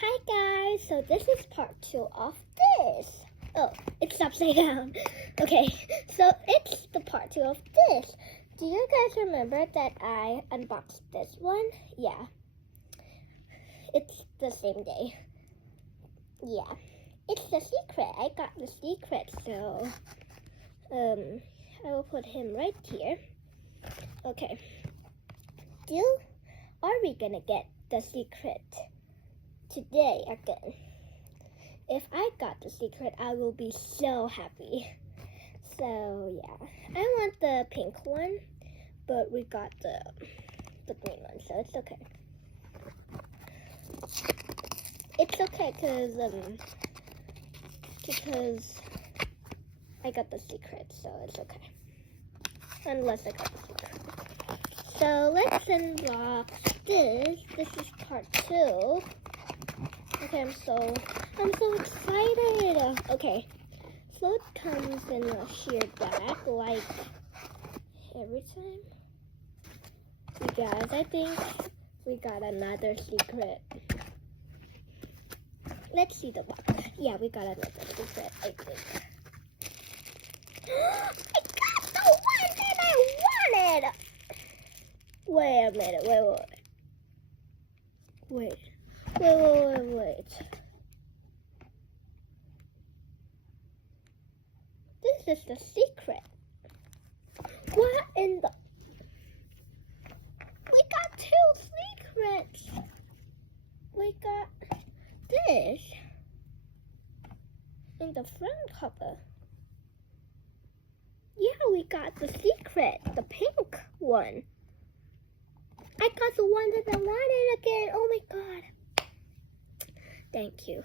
Hi guys, so this is part 2 of this. Oh, it's upside down. Okay, so it's the part 2 of this. Do you guys remember that I unboxed this one? Yeah, it's the same day. Yeah, it's the secret. I got the secret, so I will put him right here. Okay, are we gonna get the secret today again? If I got the secret, I will be so happy. So yeah, I want the pink one, but we got the green one, so it's okay. It's okay because I got the secret, so it's okay. Unless I got the secret. So let's unbox this. This is part 2. Okay, I'm so excited. Okay, so it comes in a sheer bag like every time. You guys, I think we got another secret. Let's see the box. Yeah, we got another secret, I think. I got the one that I wanted! Wait a minute, wait. This is the secret. What in the... We got 2 secrets. We got this in the front cover. Yeah, we got the secret, the pink one. I got the one that I wanted again. Oh my god. Thank you.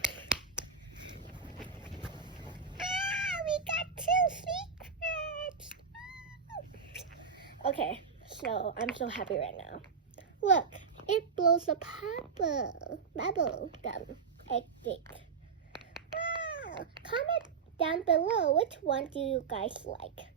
We got 2 secrets. Okay, so I'm so happy right now. Look, it blows a bubble gum, I think. Wow. Comment down below which one do you guys like.